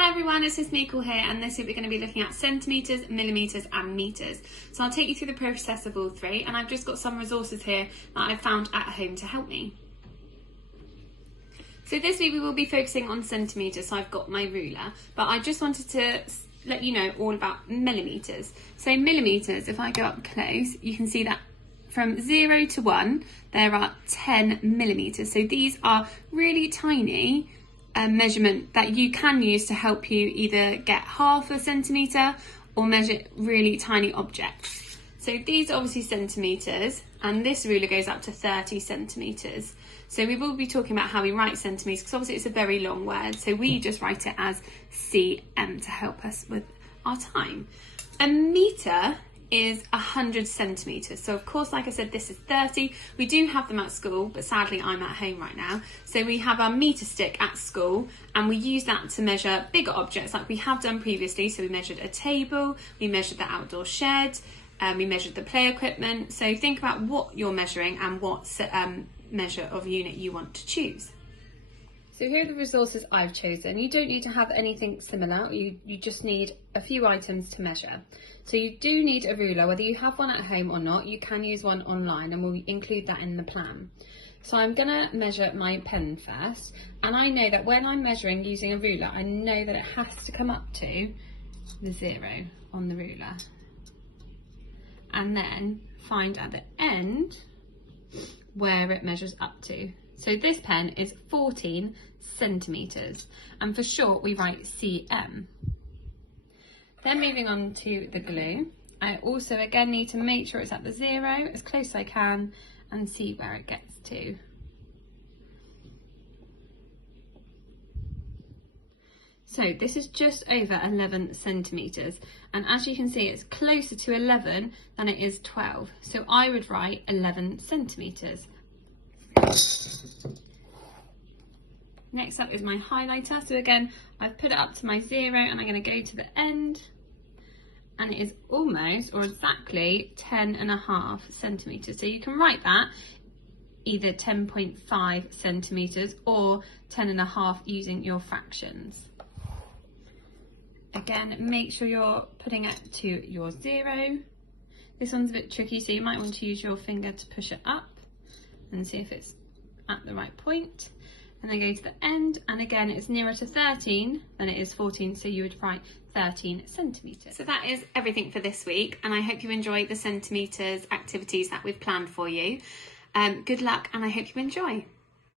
Hi everyone, it's Meikle here, and this week we're going to be looking at centimetres, millimetres and metres. So I'll take you through the process of all three, and I've just got some resources here that I've found at home to help me. So this week we will be focusing on centimetres, so I've got my ruler, but I just wanted to let you know all about millimetres. So millimetres, if I go up close, you can see that from 0 to 1 there are 10 millimetres. So these are really tiny measurement that you can use to help you either get half a centimetre or measure really tiny objects. So these are obviously centimetres, and this ruler goes up to 30 centimetres. So we will be talking about how we write centimetres, because obviously it's a very long word, so we just write it as cm to help us with our time. A metre is 100 centimetres. So of course, like I said, this is 30. We do have them at school, but sadly I'm at home right now. So we have our metre stick at school, and we use that to measure bigger objects like we have done previously. So we measured a table, we measured the outdoor shed, we measured the play equipment. So think about what you're measuring and what measure of unit you want to choose. So here are the resources I've chosen. You don't need to have anything similar, you just need a few items to measure. So you do need a ruler, whether you have one at home or not. You can use one online, and we'll include that in the plan. So I'm going to measure my pen first, and I know that when I'm measuring using a ruler, I know that it has to come up to the 0 on the ruler, and then find at the end where it measures up to. So this pen is 14 centimetres, and for short we write cm. Then moving on to the glue, I also again need to make sure it's at the 0 as close as I can and see where it gets to. So this is just over 11 centimetres, and as you can see it's closer to 11 than it is 12, so I would write 11 centimetres. Next up is my highlighter. So again, I've put it up to my 0, and I'm going to go to the end, and it is almost or exactly 10.5 centimetres. So you can write that either 10.5 centimetres or 10.5 using your fractions. Again, make sure you're putting it to your 0. This one's a bit tricky, so you might want to use your finger to push it up and see if it's at the right point. And then go to the end, and again it's nearer to 13 than it is 14, so you would write 13 centimetres. So that is everything for this week, and I hope you enjoy the centimetres activities that we've planned for you. Good luck, and I hope you enjoy.